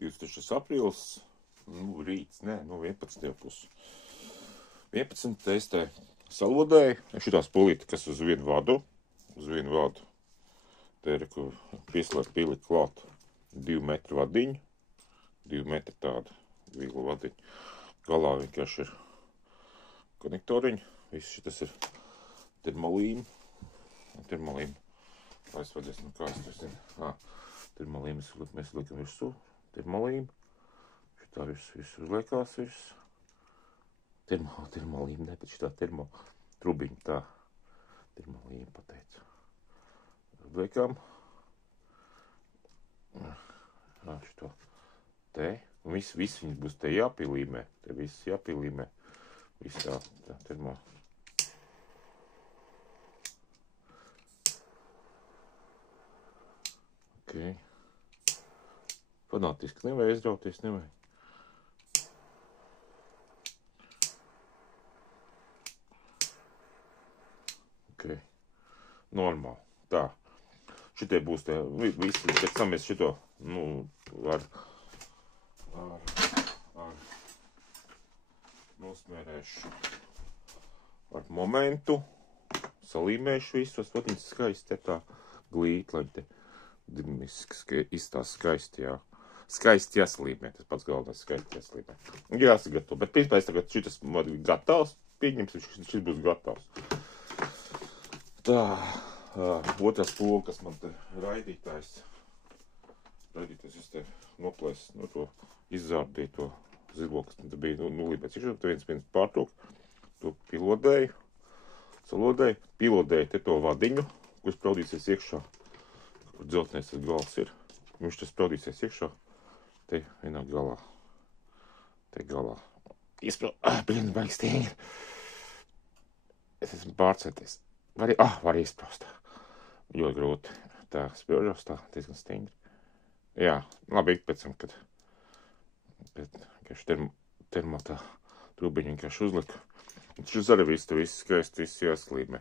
23. aprīlis, rīts, nē, 11. pusi. 11. es te salodēju, šitā spulīte, kas uz vienu vadu, te ir, kur pielikt klāt 2 metru vadiņu, 2 metri tāda viegla vadiņa. Galā vienkārši ir konektoriņi, viss šitas ir termolīmi, kā es vadies, kā es to zinu, termolīmi mēs liekam virsū, termolīmi, šitā viss uzliekās viss, termolīmi, ne, bet šitā trubiņa, tā, termolīmi pateicu, uzliekam, šito te, un viss viņas būs te jāpielīmē, viss tā termo. Okay. Fanātiski nevajag izrauties, nevajag. Okay. Normāli. Tā. Šitie būs te, visi, pēc tam mēs šito, ar nosmērēšu ar momentu, salīmēšu visus, viņas skaisti tā glīt, lai te izstās skaisti, jā. Skaisti jāsalīmē, tas pats galvenais, skaisti jāsalīmē. Jāsagatavo, bet pirmais tagad šitas gatavs, pieņemsim, šis būs gatavs. Tā, otrā spola, kas man te raidītājs, es te noplēs, to izzārdīju to zilo, kas te bija nulībēc iekšā, te viens pārtrūk, to pilodēju, salodēju, pilodēju te to vadiņu, kurš spraudīsies iekšā, kur dzeltnēs tas gals ir, viņš tas spraudīsies iekšā, te vienā galā, blin, baigi stingri, es esmu pārcenties, var izpraust, ļoti grūti, tā spraužos, tā, diezgan stingri. Jā, labi, pēc tam, kad termo tā trubiņu vienkārši uzliku. Šis arī viss skaisti, viss jāsalīmē.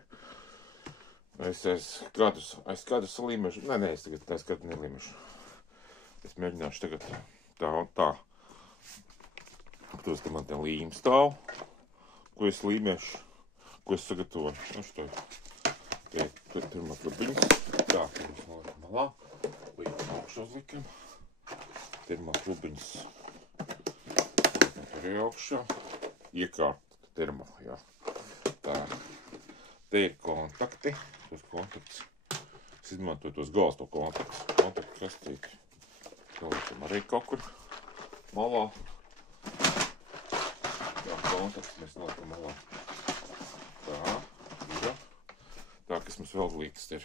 Es kādu salīmēšu, nē, es tagad kādu nelīmēšu. Es mēģināšu tagad tā un tā. Tos te man te līme stāv, ko es līmēšu, ko es sagatavoju. Šito termo trubiņas, tā, pirms noliekam malā. Līdz augšā uzlikam, termo trubiņas arī augšā, iekārt termo, jā. Tā, te ir kontakti, tos kontaktus, es izmantoju tos gals to kontaktu kastīti, noliekam arī kaut kur malā, tā kontakts mēs noliekam malā, tā, kas mums vēl līkst ir,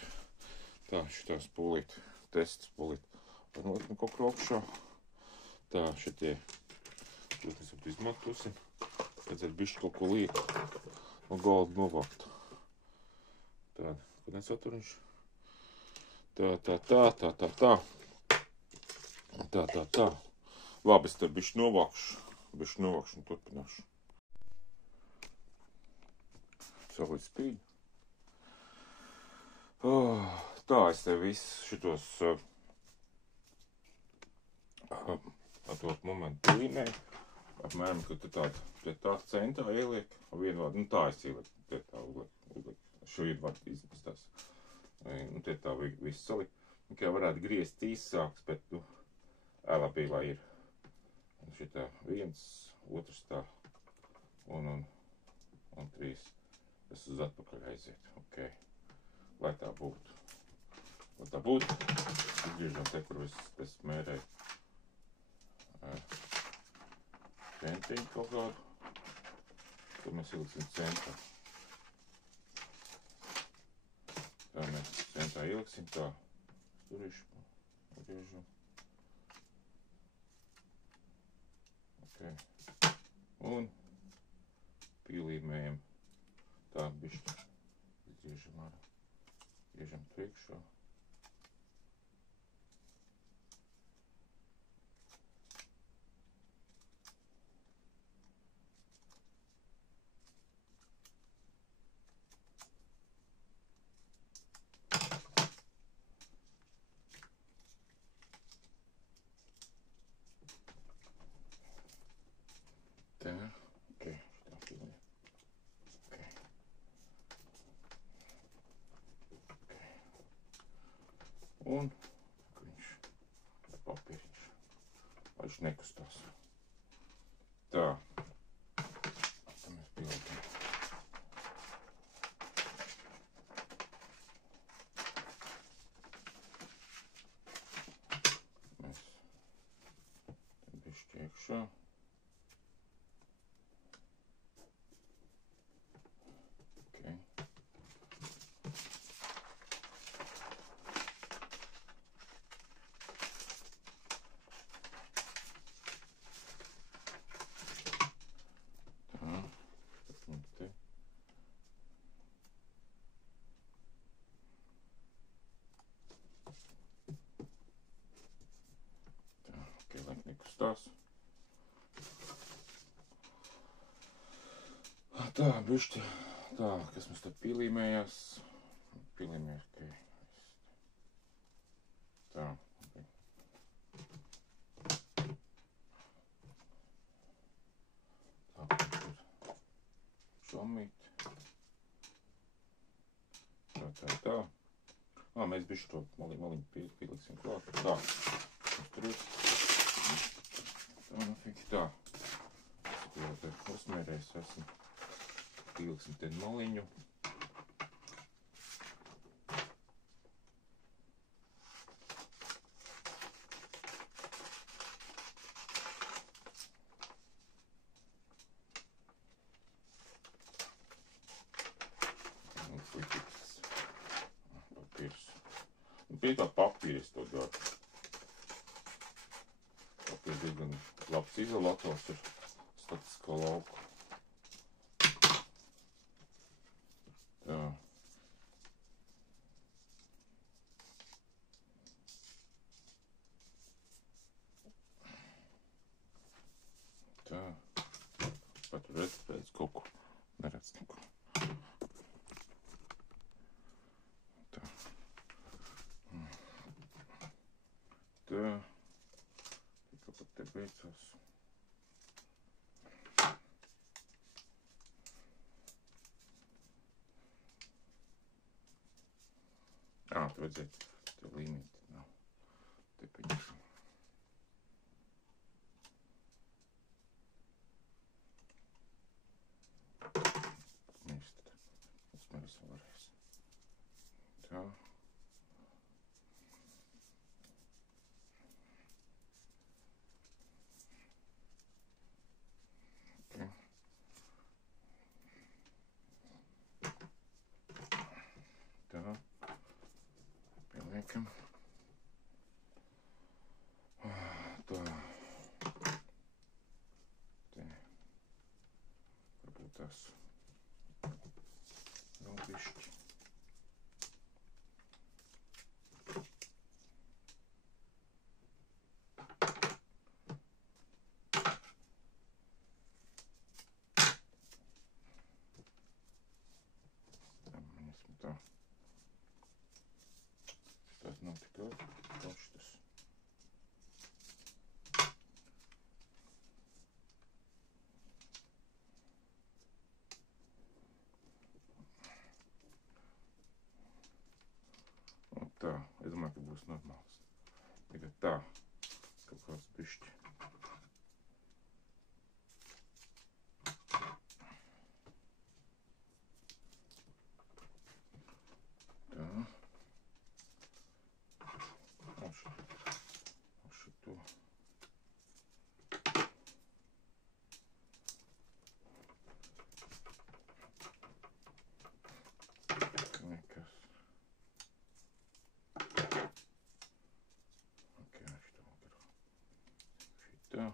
tā, šitā spulīt. Tests spulīt. Var nolikt kaut kur augšā. Tā, šitie. Tos mēs jau izmantosim. Redzēt, bišķi kaut ko liek. No galda novākt. Tā, kondensaturiņš. Tā. Labi, es te bišķi novākšu un turpināšu. Saulīt spīd. Tā, es te visus šitos atot momentu līmēju, apmēram, ka te tā centrā ieliek, vienu vārdu, tā es ielieku, te tā uzliek, šo vienu vārdu izmestās, te tā visu salikt, kā varētu griezt īsāks, bet, labi, lai ir, šitā viens, otrs tā, un 3, tas uz atpakaļ aiziet, ok, lai tā būtu. Lai tā būtu, izgriežam te, kur es mērēju centiņu kaut kādu, to mēs ieliksim centrā. Tā mēs centrā ieliksim, tā turīšu, griežam. Ok. Un pielīmējam tā bišķi, griežam priekšā. papīriņš. Lai viņš nekustās. Tā. Tā mēs pieliekam. Mēs te bišķi iekšā. Nekustās. Tā, bišķi, tā, kas mums te pielīmējās. Pielīmējās, ok. Tā, ok. Tā, tur šomīt. Tā. Mēs bišķi to maliņu pieliksim klāt. Tā, mums tur ir. Tā, tā. Es jau te uzmērējis esmu. Pieliksim te maliņu. Papīrs. Pie tā papīris to daru. Papīrs diezgan labs izolators ir statiskā lauku. Tā. Tā. Pat redz kaut ko. Neredz neko. Tā. Tā. Tikā pat te beidzās. Te vajadzētu te līmīt. Nav. Te paņemsim. Mēs tad uzmērīsim vēlreiz. Tā. Okay. Tā. Pieliekam. Tā. Te. Varbūt tās vēl bišķi. Tā. Tas nav tik plašs tas. Un tā, es domāju, ka būs normāls. Tagad tā, kaut kāds bišķi. Tā. Šito. Nekas. Ok, šito vakarā. Šito.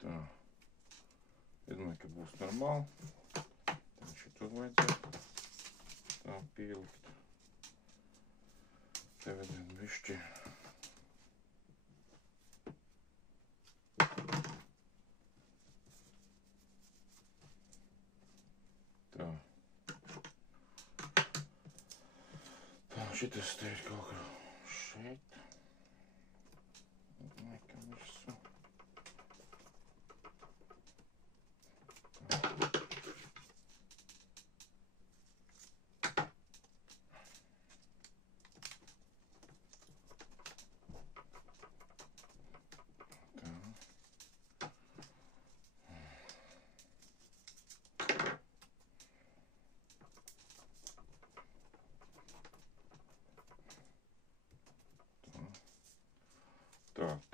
Tā. Es domāju, ka būs normāli. Tad šito vajadzētu tā pielikt. Te vajadzētu bišķi. Tā. Tā, šitas te ir kaut kā šeit. Nekam visu. Tā.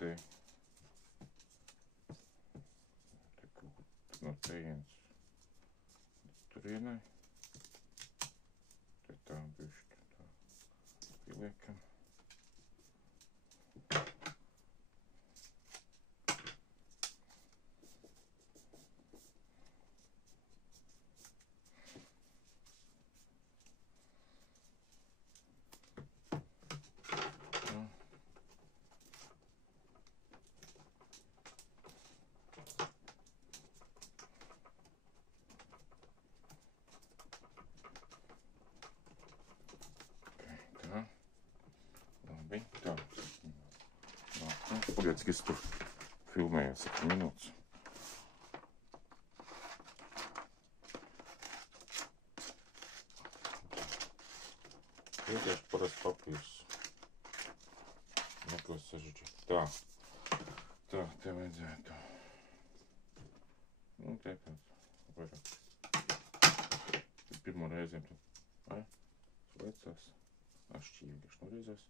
te no tejienes turienai. Te tā bišķi tā pieliekam. Labi, tā. Pagaidiet, cik es tur filmēju 7 minūtes. Vienkārši parasts papīrs. Neko sažģīt. Tā. Tā, te vajadzētu. Nu, te tāds. Vairāk. Pirmo reizēm tad. Ai, sliecās. Atšķīvīgāši noreizēs.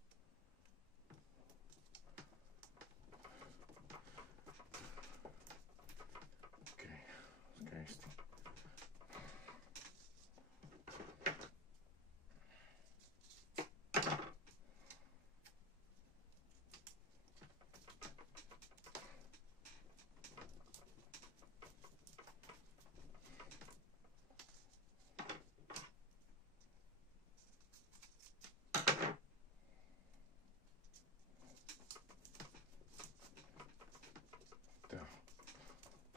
Ok, skaisti.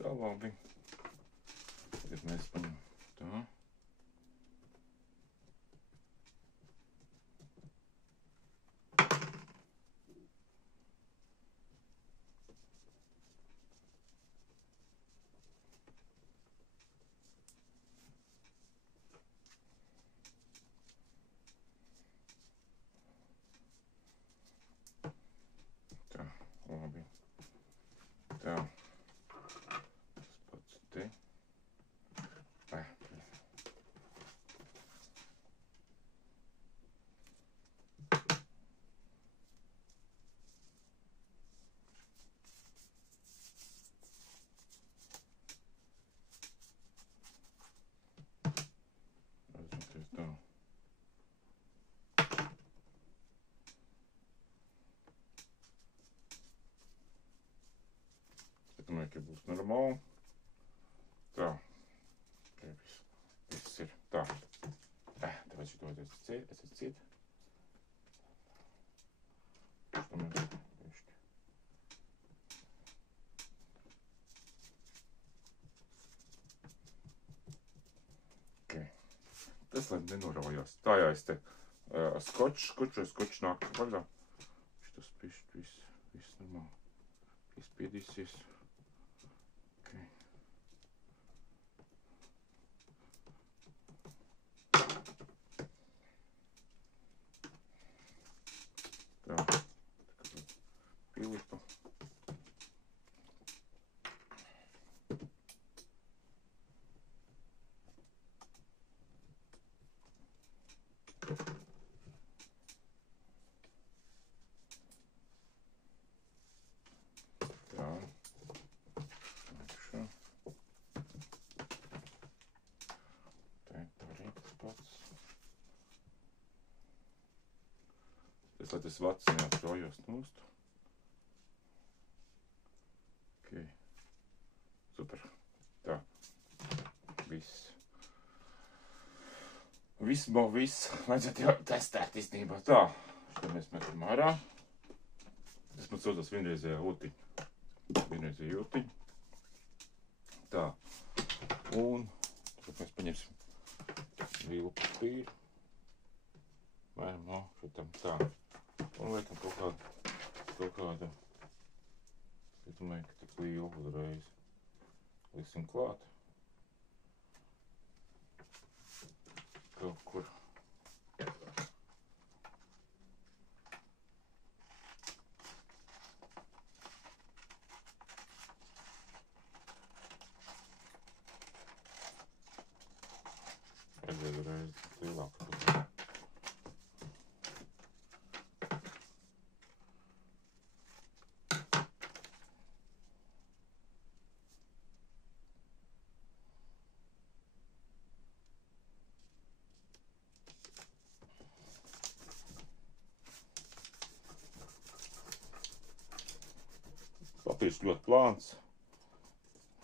Tā labi. Tagad mēs paņem tā. Tā, labi. Tā. Es domāju, ka būs normāli. Tā. Viss ir tā. Tāpēc šito vajadzēs ciet. Es esmu ciet. Tas, lai nenoraujās. Tā jāiz te skočs nāk vaļā. Šitas pišķi viss normāli. Izspiedīsies. Okay. Tā. Pielipa. Lai tas vats neatrojos nost. Ok. Super. Tā. Viss. Viss. Vajadzētu jau testēt īstenībā. Tā. Šitā mēs metam ārā. Tas man saucās vienreizējā jūtiņa. Tā. Un tagad mēs paņemsim vīlu papīru. Vai no šitam tā. Un liekam kaut kāda, es domāju, ka tik liela uzreiz liksim klāt. Kaut kur. Aiziet reiz lielāk. būs ļoti plāns.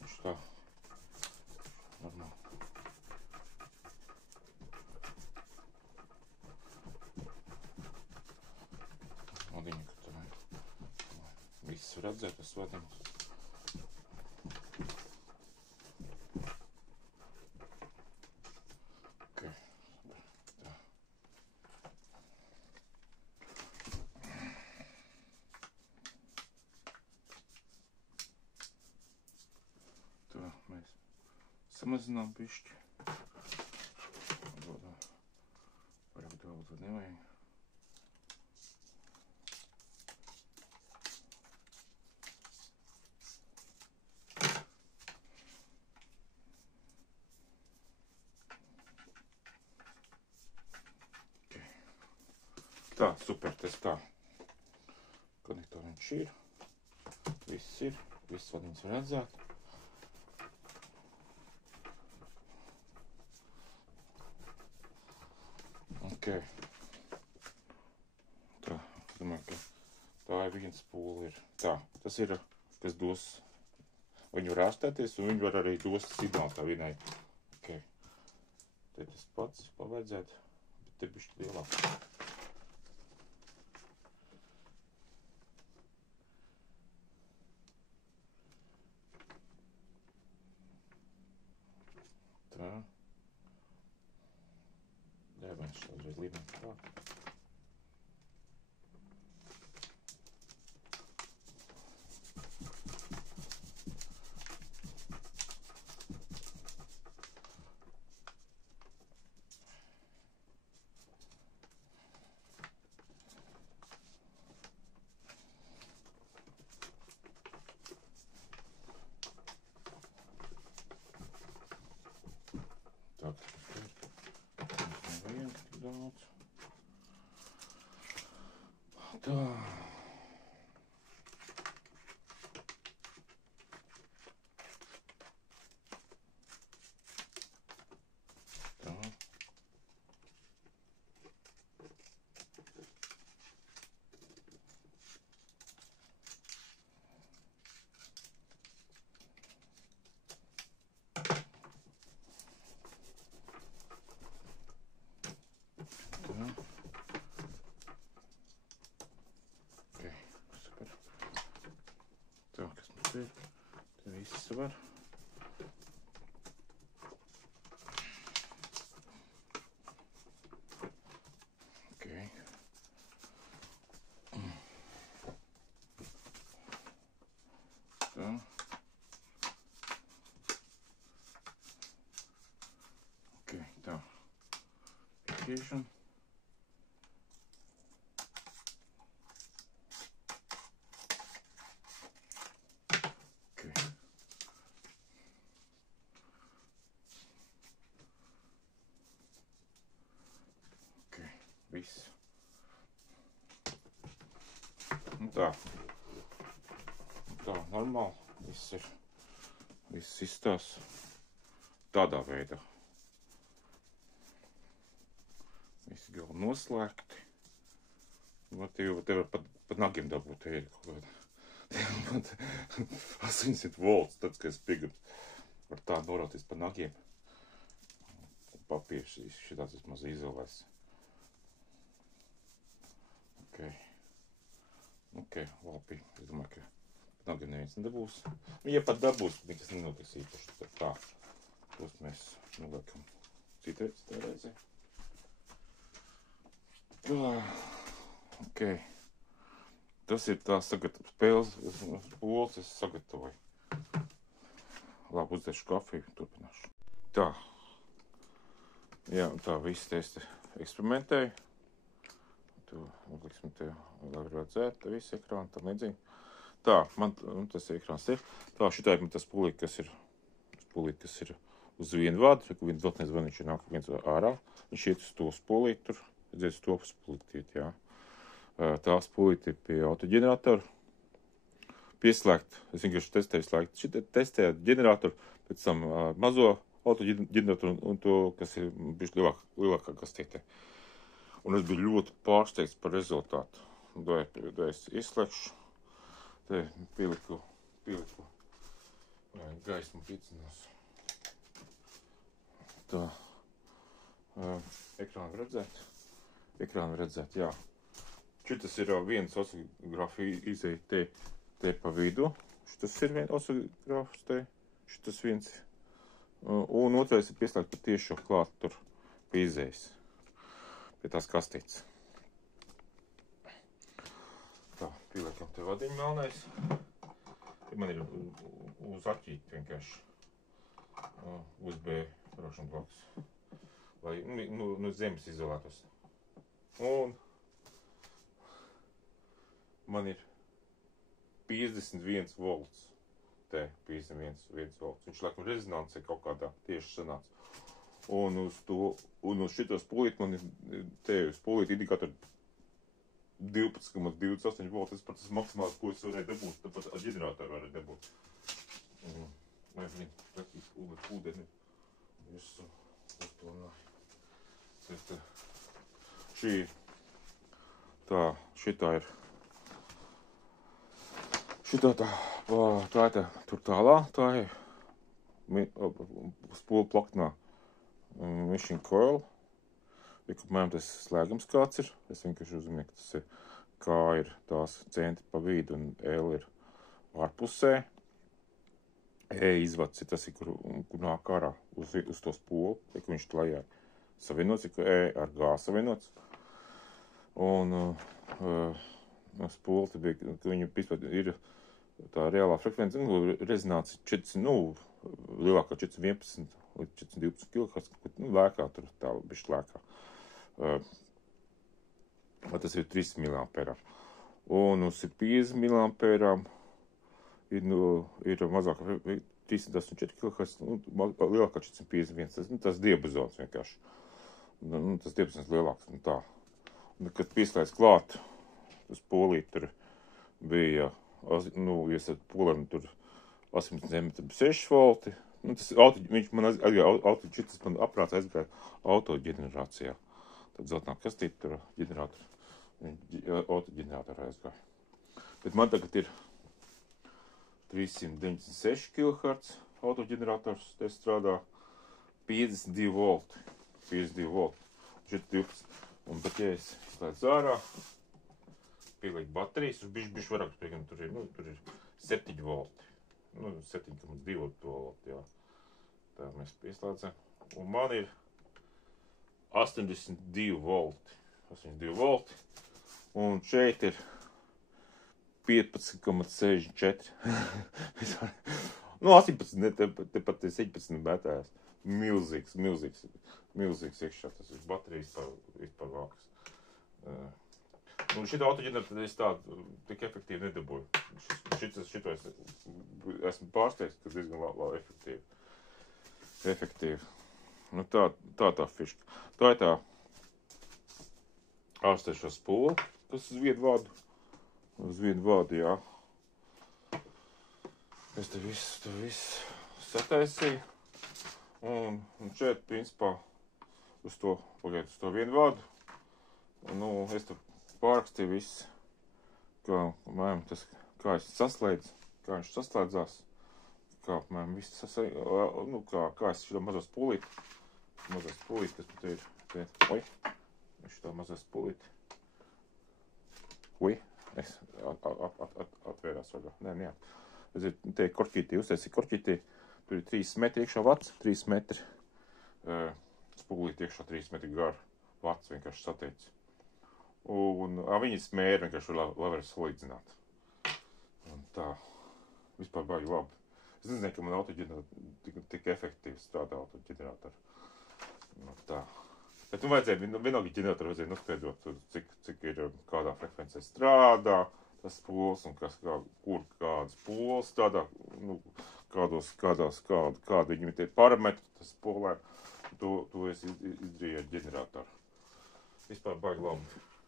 Viņš tā normāli. Modiņa, ka tā viss var redzēt, tas vadiņas. Mēs samazinām bišķi. Varbūt daudz nevajag. Okay. Tā, super, tas tā. Konektoriņš ir. Viss ir. Viss vadiņas var redzēt. Okay. Tā, domāju, ka tā ir viens spūle ir. Tā, tas ir, kas dos, viņi var ārstēties un viņi var arī dos signālu tā vienai. Okay. Te tas pats pavadzēt, bet te bišķi lielāk. Tā. Dēbens šādreiz līmeni tā. Daudz. Tā. Tā. Tā, kas mums ir? Te viss var. Okay. Tā. Okay, tā. Pietiešana. Viss. Un tā. Tā, normāli. Viss izstās tādā veidā. Visi galvi noslēgti. Te var pat nagiem dabūt ēļu kaut kādā. 800 volts, tad, kad es piegribu, var tā norauties pa nagiem. Papīrs šitās vismaz izolēs. Ok, labi. Es domāju, ka nagiem neviens nedabūs. Ja pat dabūs, nekas nenotiks īpaši. Tā, tos mēs noliekam citreiz tā reizē. Ok. Tas ir tā spēles pols, es sagatavoju. Labi, uzdzēšu kafiju, turpināšu. Tā. Jā, tā visi testi eksperimentēju. Tu uzliksim te, lai var redzēt, visu ekrānu, tam līdzīgi. Tā, man tas ekrāns ir. Tā, šitā ir tas pulīt, kas ir uz vienu vādu, viens vēl nezvanīšu nāk viens ārā. Viņš iet uz to spulīt tur, redzēs to spulīt, jā. Tā spulīt ir pie autoģeneratoru. Pieslēgt, es vienkārši testēju slēgt. Šitā testēju ģeneratoru, pēc tam mazo autoģeneratoru un to, kas ir bišķi lielākā kastītē. Un es biju ļoti pārsteigts par rezultātu. To es izslēgšu. Te pieliku pieliku. Gaismu picinās. Tā. Ekrānu redzēt? Ekrānu redzēt, jā. Šitas ir viens oscillogrāfija izēja te pa vidu. Šitas ir viens oscillogrāfs te. Šitas viens. Un otrais ir pieslēgt pa tiešo klāt tur pie izējas. Pie tās kastītes. Tā, pieliekam te vadiņu melnais. Man ir uz aķīti vienkārši USB braukšana bloks. Lai, nu zemes izolētos. Un man ir 51 volts. Te 51 volts. Viņš laikam rezonance kaut kādā tieši sanāca. Un uz šito spulīti man ir te uz spulīti indikātori 12,28 volti. Tas pat tas maksimāls, ko es varēju dabūt. Tāpat ar ģeneratoru varēju dabūt. Vai viņi praktiski ūdeni visu uzpilnāju. Bet šitā ir tur tālā, tā ir spolu plaknā machine coil. Apmēram tas slēgums kāds ir. Es vienkārši uzmanīju, ka tas ir, kā ir tās centri pa vidu un L ir ārpusē. Izvads ir tas, kur nāk ārā uz to spolu, ka viņš klajā savienots, ka ar G savienots. Un spolu te bija, ka viņu vispār ir tā reālā frekvence, rezonācija 400, lielākā 411 līdz 412 kHz, lēkā tur tā bišķi lēkā. Tas ir 3 mA. Un uz 50 mA ir mazāk 384 kHz, lielākā 451. Tas diapazons vienkārši. Tas diapazons lielāks un tā. Un, kad pieslēdz klāt, uz polīt tur bija, iesat polēm tur 8,6 volti. Tas viņš man šitas man aprāts aizgāja autoģenerācijā. Tad zeltnā kastīte tur autoģenerātoru aizgāja. Bet man tagad ir 396 kHz autoģenerators, te strādā 52 volti. 52 volti. Šeit 12. Un pat ja es slēdzu ārā, pieliek baterijas, bišķi vairāk, tur ir 7 volti. 7,2 volti, jā. Tā mēs pieslēdzam. Un man ir 82 volti. 82 volti. Un šeit ir 15,64. 18, te pat 17 betājās. Milzīgs iekšā. Tas ir baterijas vispār vākas. Un šitā autoģeneratoru es tādu tik efektīvi nedabūju. Šito esmu pārsteigts, ka diezgan labi efektīvi. Tā fiška. Tā ir tā ārstēšo spolu, kas uz vienu vādu, jā. Es te visu sataisīju. Un šeit, principā, uz to vienu vādu. Es tur pārakstīju visu, kā viņš saslēdzās, kā viss kā es šito mazo spulīti, kas tur ir, šito mazo spulīti, es atvērās vagā, nē, te korķītī, uztaisīja korķītī, tur ir 3 metri iekšā vats, 3 metri, spulīti iekšā 3 metri gar, vats vienkārši sateicis. Un viņi smēri vienkārši, lai var salīdzināt. Un tā, vispār baigi labi. Es nezinu, ka man autoģenerātori tik efektīvi strādā autoģenerātori. Tā. Bet vajadzēja, vienalga ģenerātori vajadzēja noskaidrot, cik ir kādā frekvencē strādā tas pols un kur kādas pols strādā, kādi viņam ir tie parametri, tas polē. To es izdarīju ar ģenerātoru. Vispār baigi labi.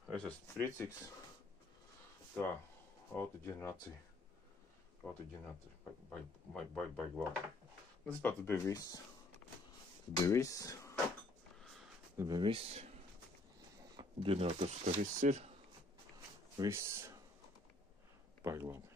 Es esmu priecīgs. Tā, autoģenerācija. Baigi labi. Vispār tas bija viss. Ģenerators tā viss ir. Viss baigi labi.